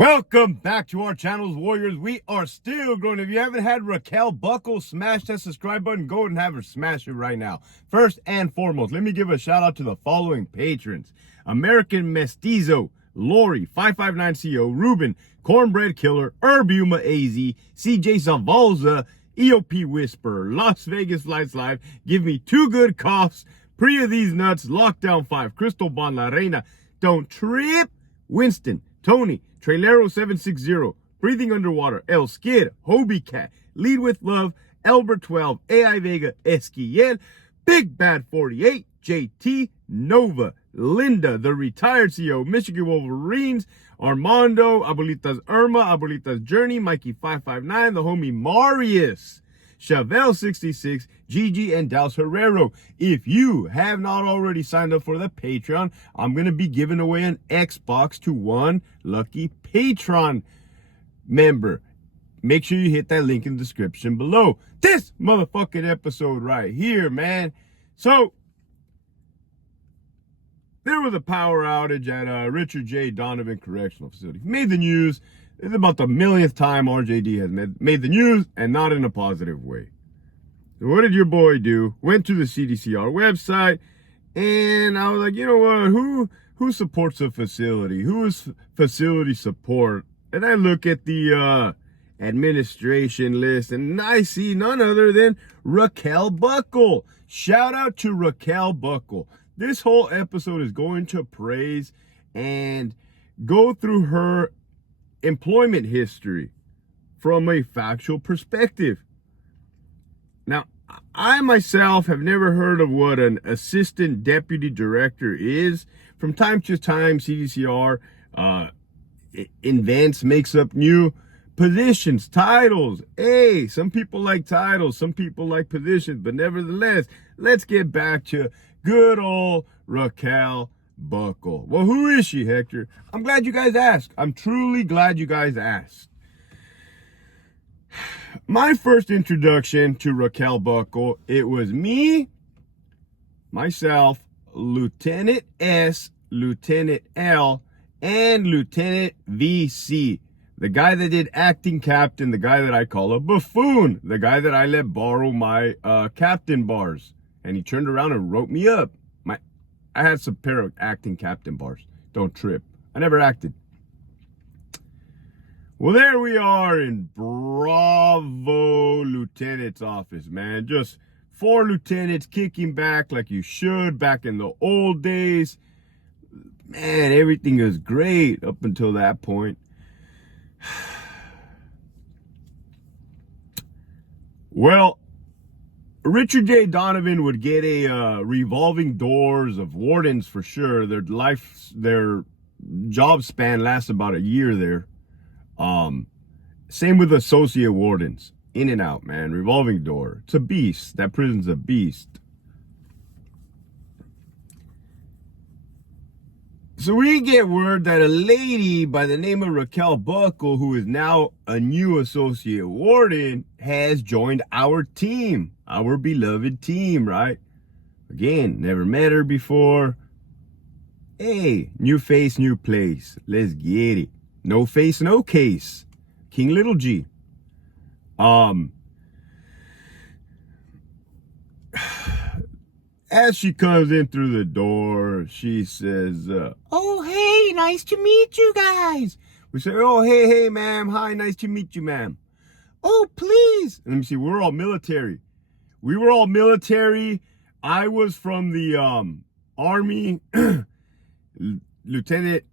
Welcome back to our channels, Warriors. We are still growing. If you haven't had Raquel Buckle, smash that subscribe button. Go and have her smash it right now. First and foremost, let me give a shout out to the following patrons: American Mestizo, Lori, 559CO, Ruben, Cornbread Killer, Herbuma AZ, CJ Zavalza, EOP Whisperer, Las Vegas Lights Live, Give Me Two Good Coughs, Pre of These Nuts, Lockdown 5, Crystal Bon La Reina, Don't Trip, Winston, Tony, Trailero 760, Breathing Underwater, El Skid, Hobie Cat, Lead With Love, Elbert 12, AI Vega, Esquiel, Big Bad 48, JT, Nova, Linda, the retired CEO, Michigan Wolverines, Armando, Abuelita's Irma, Abuelita's Journey, Mikey 559, the homie Marius, Chevelle 66, Gigi, and Daus Herrero. If you have not already signed up for the Patreon, I'm going to be giving away an Xbox to one lucky Patreon member. Make sure you hit that link in the description below. This motherfucking episode right here, man. So, there was a power outage at Richard J. Donovan Correctional Facility. Made the news. It's about the millionth time RJD has made the news, and not in a positive way. So what did your boy do? Went to the CDCR website, and I was like, you know what? Who supports the facility? Who is facility support? And I look at the administration list, and I see none other than Raquel Buckle. Shout out to Raquel Buckle. This whole episode is going to praise and go through her employment history from a factual perspective. Now, I myself have never heard of what an assistant deputy director is. From time to time, CDCR invents, makes up new positions, titles. Hey, some people like titles, some people like positions, but nevertheless, let's get back to good old Raquel Buckle. Well, who is she, Hector? I'm glad you guys asked. I'm truly glad you guys asked. My first introduction to Raquel Buckle, it was me, myself, Lieutenant S, Lieutenant L, and Lieutenant VC. The guy that did acting captain, the guy that I call a buffoon, the guy that I let borrow my captain bars. And he turned around and wrote me up. I had some pair of acting captain bars. Don't trip. I never acted. Well, there we are in Bravo Lieutenant's office, man. Just 4 lieutenants kicking back like you should back in the old days. Man, everything was great up until that point. Well, Richard J. Donovan would get a revolving doors of wardens for sure. Their job span lasts about a year there. Same with associate wardens. In and out, man. Revolving door. It's a beast. That prison's a beast. So we get word that a lady by the name of Raquel Buckle, who is now a new associate warden, has joined our team. Our beloved team, right? Again, never met her before. Hey, new face, new place. Let's get it. No face, no case. King Little G. As she comes in through the door, she says, oh, hey, nice to meet you guys. We say, oh, hey, ma'am. Hi, nice to meet you, ma'am. Oh, please. Let me see. We're all military. We were all military. I was from the Army. Lieutenant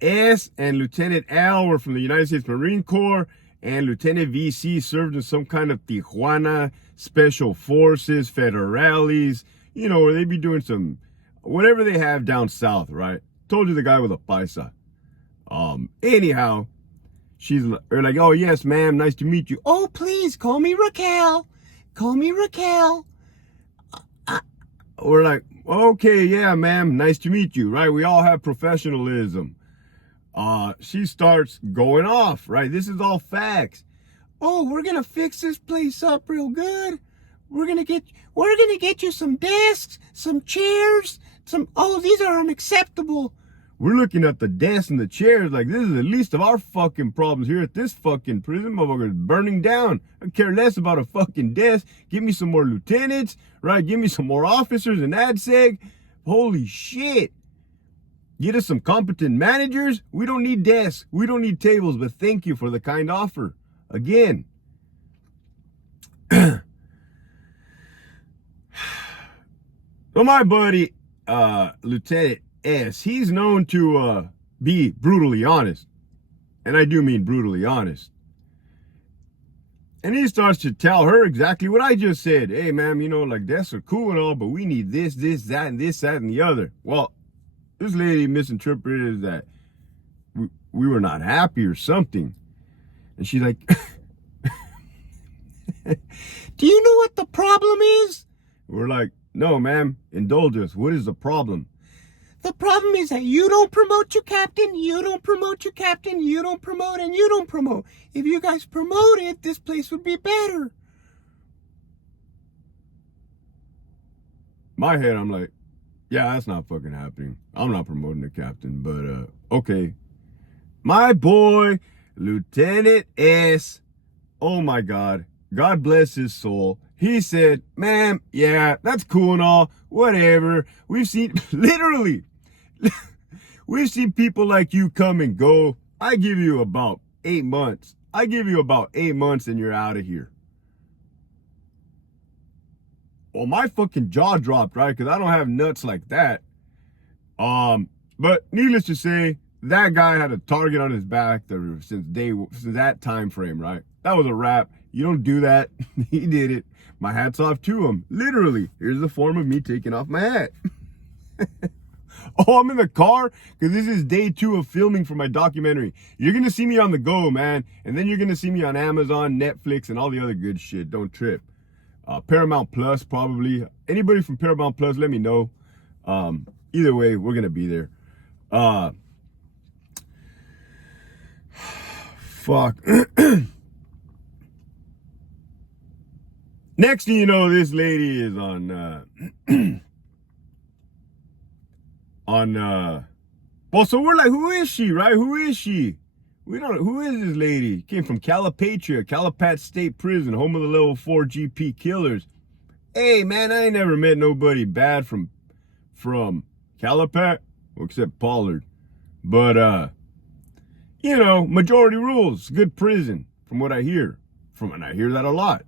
S and Lieutenant L were from the United States Marine Corps. And Lieutenant VC served in some kind of Tijuana Special Forces, Federales. You know, where they be doing some, whatever they have down south, right? Told you the guy with a paisa. Anyhow, they're like, oh, yes, ma'am, nice to meet you. Oh, please, call me Raquel. Call me Raquel. We're like, okay, yeah, ma'am, nice to meet you, right? We all have professionalism. She starts going off, right? This is all facts. Oh, we're going to fix this place up real good. We're gonna get you some desks, some chairs, oh, these are unacceptable. We're looking at the desks and the chairs like this is the least of our fucking problems here at this fucking prison. Motherfucker is burning down. I care less about a fucking desk. Give me some more lieutenants, right? Give me some more officers in ADSEG. Holy shit. Get us some competent managers. We don't need desks. We don't need tables, but thank you for the kind offer. Again. So my buddy, Lieutenant S, he's known to be brutally honest. And I do mean brutally honest. And he starts to tell her exactly what I just said. Hey, ma'am, you know, like, desks are cool and all, but we need this, that, and this, that, and the other. Well, this lady misinterpreted that we were not happy or something. And she's like, do you know what the problem is? We're like, no, ma'am, indulge us. What is the problem? The problem is that you don't promote your captain, you don't promote your captain, you don't promote, and you don't promote. If you guys promoted, this place would be better. My head, I'm like, yeah, that's not fucking happening. I'm not promoting the captain, but okay. My boy, Lieutenant S, oh my God, God bless his soul. He said, ma'am, yeah, that's cool and all, whatever. We've seen, literally, we've seen people like you come and go. I give you about 8 months. I give you about 8 months and you're out of here. Well, my fucking jaw dropped, right? Because I don't have nuts like that. But needless to say, that guy had a target on his back since that time frame, right? That was a wrap. You don't do that. He did it. My hat's off to him. Literally, here's the form of me taking off my hat. Oh, I'm in the car because this is day 2 of filming for my documentary. You're going to see me on the go, man. And then you're going to see me on Amazon, Netflix, and all the other good shit. Don't trip. Paramount Plus, probably. Anybody from Paramount Plus, let me know. Either way, we're going to be there. Fuck. Next thing you know, this lady is on well, so we're like, who is she, right? Who is she? We don't know. Who is this lady? Came from Calipatria, Calipat State Prison, home of the level 4 GP killers. Hey, man, I ain't never met nobody bad from Calipat, well, except Pollard. But, you know, majority rules, good prison, from what I hear. And I hear that a lot.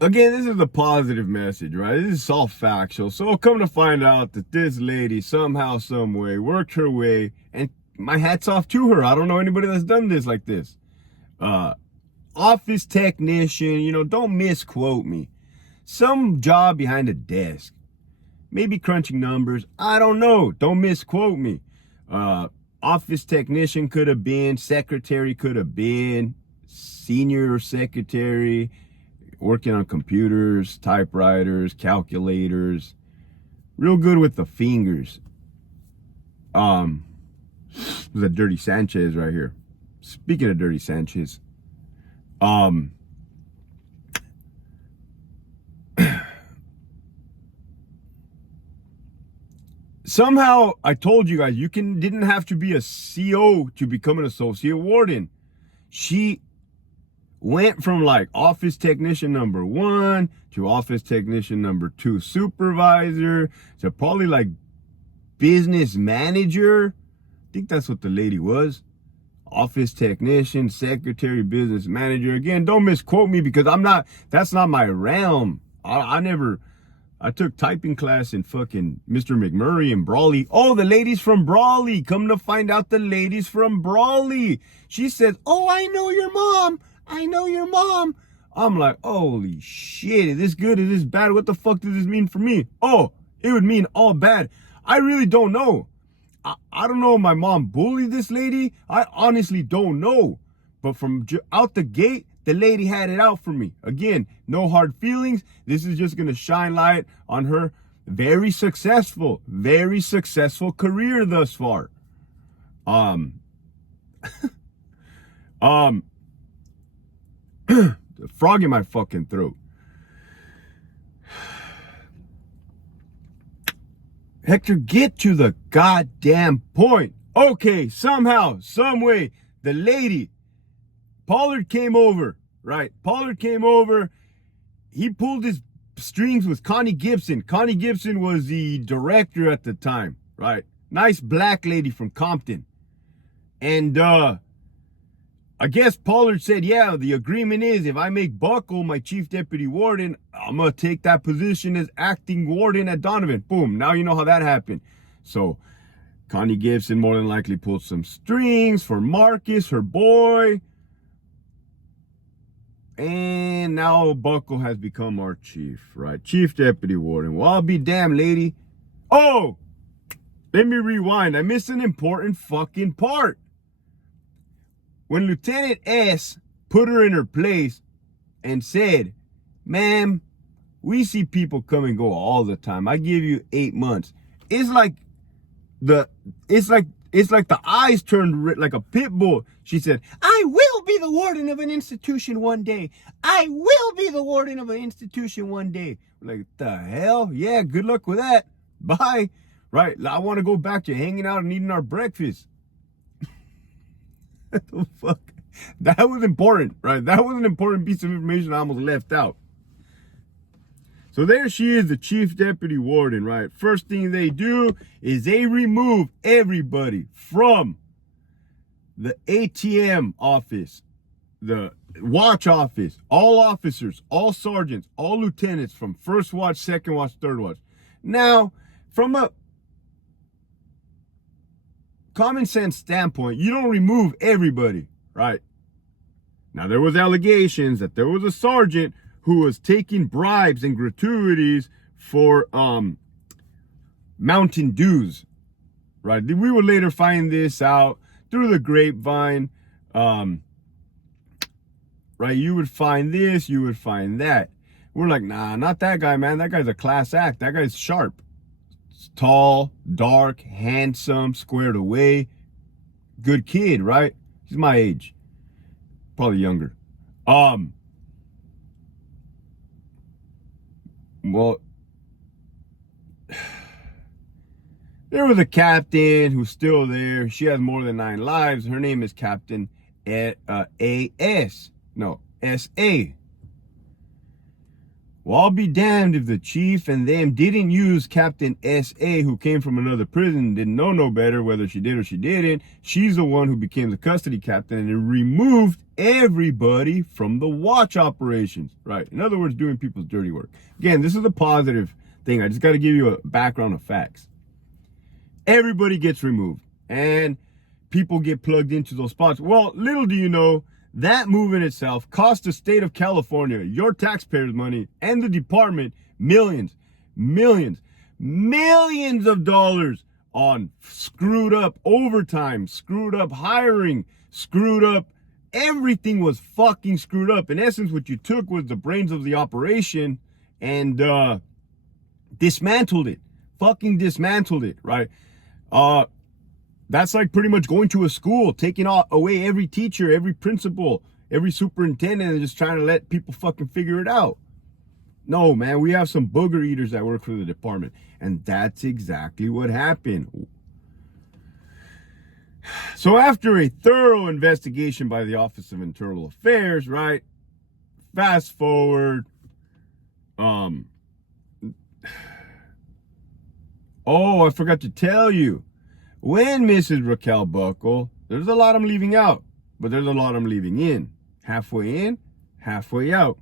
Again, this is a positive message, right? This is all factual. So come to find out that this lady somehow, some way worked her way, and my hat's off to her. I don't know anybody that's done this like this. Office technician, you know, don't misquote me. Some job behind a desk. Maybe crunching numbers. I don't know. Don't misquote me. Office technician could have been. Secretary could have been. Senior secretary. Working on computers, typewriters, calculators. Real good with the fingers. There's a Dirty Sanchez right here. Speaking of Dirty Sanchez. Somehow, I told you guys, didn't have to be a CO to become an associate warden. She went from like office technician number 1 to office technician number 2 supervisor to probably like business manager. I think that's what the lady was. Office technician, secretary, business manager. Again, don't misquote me because that's not my realm. I took typing class in fucking Mr. McMurray and Brawley. Oh, the ladies from Brawley. Come to find out, the ladies from Brawley. She says, oh, I know your mom. I know your mom. I'm like, holy shit. Is this good? Is this bad? What the fuck does this mean for me? Oh, it would mean all bad. I really don't know. I don't know if my mom bullied this lady. I honestly don't know. But from out the gate, the lady had it out for me. Again, no hard feelings. This is just going to shine light on her very successful career thus far. Frog in my fucking throat. Hector, get to the goddamn point. Okay, somehow, some way, the lady, Pollard came over, right? Pollard came over. He pulled his strings with Connie Gibson. Connie Gibson was the director at the time, right? Nice black lady from Compton. And I guess Pollard said, yeah, the agreement is if I make Buckle my chief deputy warden, I'm going to take that position as acting warden at Donovan. Boom. Now you know how that happened. So Connie Gibson more than likely pulled some strings for Marcus, her boy. And now Buckle has become our chief, right? Chief deputy warden. Well, I'll be damned, lady. Oh, let me rewind. I missed an important fucking part. When Lieutenant S put her in her place and said, ma'am, we see people come and go all the time. I give you 8 months. It's like the eyes turned red, like a pit bull. She said, I will be the warden of an institution one day. I will be the warden of an institution one day. Like, the hell? Yeah, good luck with that. Bye. Right, I want to go back to hanging out and eating our breakfast. What the fuck? That was important, right? That was an important piece of information I almost left out. So there she is, the chief deputy warden, right? First thing they do is they remove everybody from the ATM office, the watch office, all officers, all sergeants, all lieutenants from first watch, second watch, third watch. Now, from a common sense standpoint, you don't remove everybody, right? Now, there was allegations that there was a sergeant who was taking bribes and gratuities for Mountain Dews, right? We would later find this out through the grapevine, right? You would find this, you would find that. We're like, nah, not that guy, man. That guy's a class act. That guy's sharp. Tall, dark, handsome, squared away. Good kid, right? He's my age. Probably younger. Well, there was a captain who's still there. She has more than 9 lives. Her name is Captain S.A. Well, I'll be damned if the chief and them didn't use Captain S.A., who came from another prison, didn't know no better whether she did or she didn't. She's the one who became the custody captain and removed everybody from the watch operations, right? In other words, doing people's dirty work. Again, this is a positive thing. I just got to give you a background of facts. Everybody gets removed and people get plugged into those spots. Well, little do you know, that move in itself cost the state of California, your taxpayers' money, and the department millions of dollars on screwed up overtime, screwed up hiring, screwed up. Everything was fucking screwed up. In essence, what you took was the brains of the operation and dismantled it. Fucking dismantled it, right? That's like pretty much going to a school, taking away every teacher, every principal, every superintendent, and just trying to let people fucking figure it out. No, man, we have some booger eaters that work for the department. And that's exactly what happened. So after a thorough investigation by the Office of Internal Affairs, right? Fast forward. Oh, I forgot to tell you. When Mrs. Raquel Buckle, there's a lot I'm leaving out, but there's a lot I'm leaving in. Halfway in, halfway out.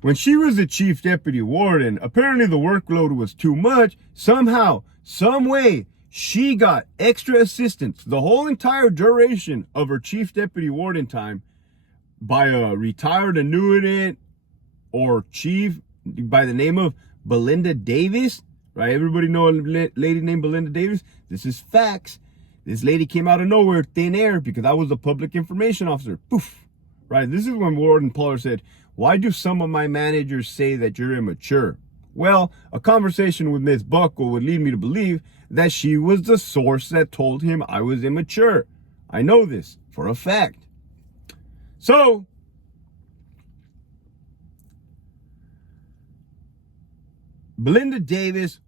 When she was the chief deputy warden, apparently the workload was too much. Somehow, some way, she got extra assistance the whole entire duration of her chief deputy warden time by a retired annuitant or chief by the name of Belinda Davis. Right? Everybody know a lady named Belinda Davis? This is facts. This lady came out of nowhere, thin air, because I was a public information officer. Poof. Right? This is when Warden Pollard said, why do some of my managers say that you're immature? Well, a conversation with Ms. Buckle would lead me to believe that she was the source that told him I was immature. I know this for a fact. So, Belinda Davis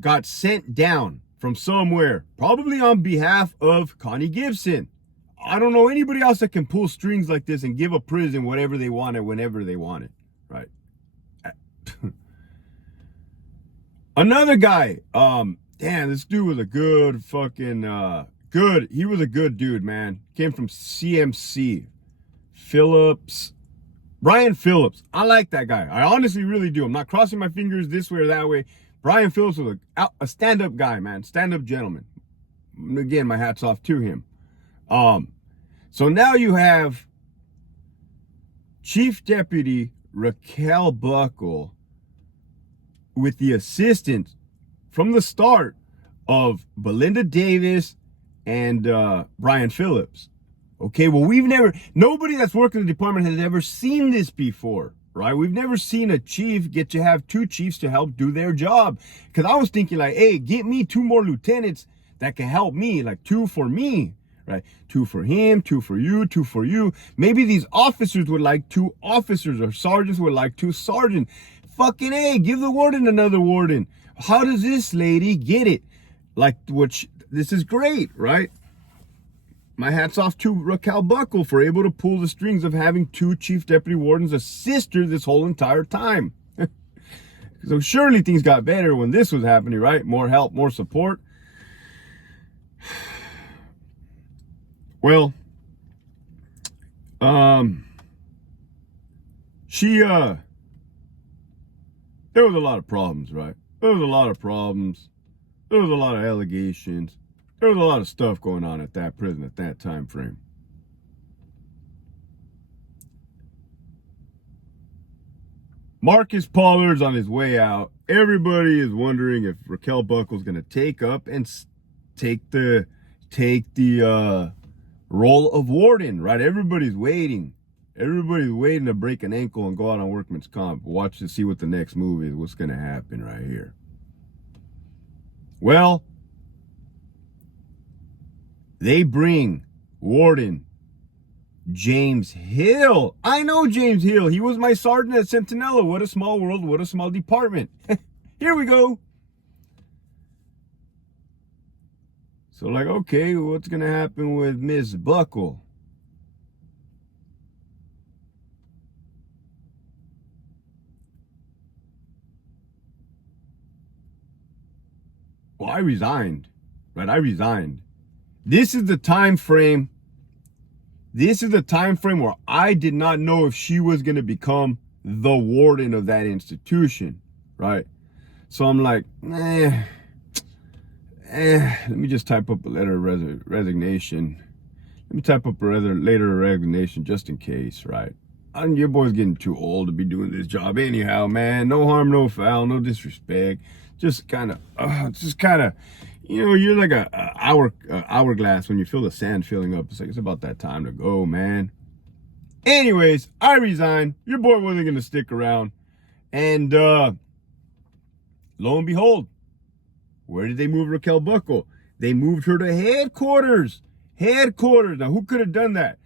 got sent down from somewhere, probably on behalf of Connie Gibson. I don't know anybody else that can pull strings like this and give a prison whatever they want it, whenever they want it, right? Another guy, damn, this dude was a good fucking, he was a good dude, man. Came from CMC. Brian Phillips. I like that guy. I honestly really do. I'm not crossing my fingers this way or that way. Brian Phillips was a stand-up guy, man. Stand-up gentleman. Again, my hat's off to him. So now you have Chief Deputy Raquel Buckle with the assistance from the start of Belinda Davis and Brian Phillips. Okay, well, nobody that's worked in the department has ever seen this before, right? We've never seen a chief get to have two chiefs to help do their job. Because I was thinking like, hey, get me two more lieutenants that can help me, like two for me, right? Two for him, two for you, two for you. Maybe these officers would like two officers, or sergeants would like two sergeants. Fucking A, give the warden another warden. How does this lady get it? Like, this is great, right? My hat's off to Raquel Buckle for able to pull the strings of having two chief deputy wardens assist her this whole entire time. So surely things got better when this was happening, right? More help, more support. Well, there was a lot of problems, right? There was a lot of problems. There was a lot of allegations. There was a lot of stuff going on at that prison at that time frame. Marcus Pollard's on his way out. Everybody is wondering if Raquel Buckle's going to take up and take the role of warden, right? Everybody's waiting. Everybody's waiting to break an ankle and go out on workman's comp. Watch to see what the next move is. What's going to happen right here? Well, they bring Warden James Hill. I know James Hill. He was my sergeant at Centinela. What a small world. What a small department. Here we go. So like, okay, what's going to happen with Miss Buckle? Well, I resigned, right? I resigned. This is the time frame. This is the time frame where I did not know if she was going to become the warden of that institution, right? So I'm like, let me just type up a letter of resignation. Let me type up a letter of resignation just in case, right? Your boy's getting too old to be doing this job anyhow, man. No harm, no foul, no disrespect. Just kind of, you know, you're like a hourglass when you feel the sand filling up. It's like, it's about that time to go, man. Anyways, I resigned. Your boy wasn't going to stick around. And lo and behold, where did they move Raquel Buckle? They moved her to headquarters. Headquarters. Now, who could have done that?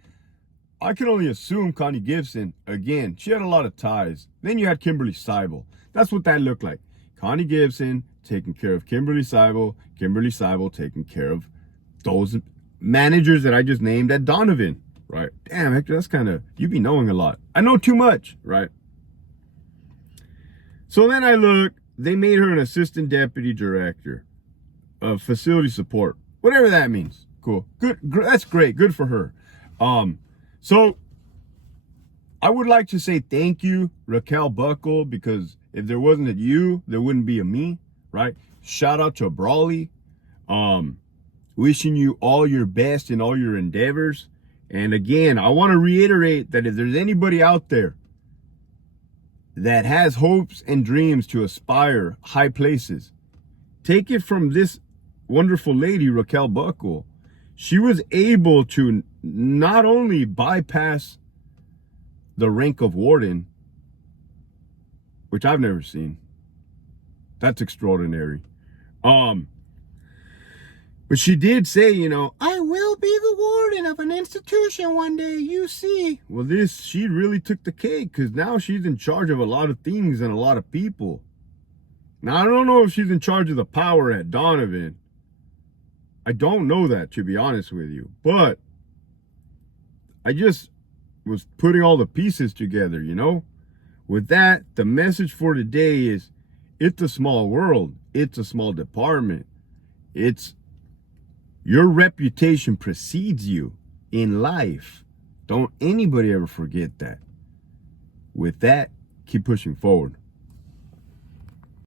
I can only assume Connie Gibson. Again, she had a lot of ties. Then you had Kimberly Seibel. That's what that looked like. Connie Gibson taking care of Kimberly Seibel. Kimberly Seibel taking care of those managers that I just named at Donovan, right? Damn, Hector, that's kind of, you be knowing a lot. I know too much, right? So then I look, they made her an assistant deputy director of facility support, whatever that means. Cool. Good. That's great. Good for her. So I would like to say thank you, Raquel Buckle, because if there wasn't a you, there wouldn't be a me, right? Shout out to Brawley. Wishing you all your best in all your endeavors. And again, I want to reiterate that if there's anybody out there that has hopes and dreams to aspire high places, take it from this wonderful lady, Raquel Buckle. She was able to not only bypass the rank of warden, which I've never seen. That's extraordinary. But she did say, you know, I will be the warden of an institution one day, you see. Well, she really took the cake, because now she's in charge of a lot of things and a lot of people. Now, I don't know if she's in charge of the power at Donovan. I don't know that, to be honest with you. But I just was putting all the pieces together, you know? With that, the message for today is, it's a small world. It's a small department. Your reputation precedes you in life. Don't anybody ever forget that. With that, keep pushing forward.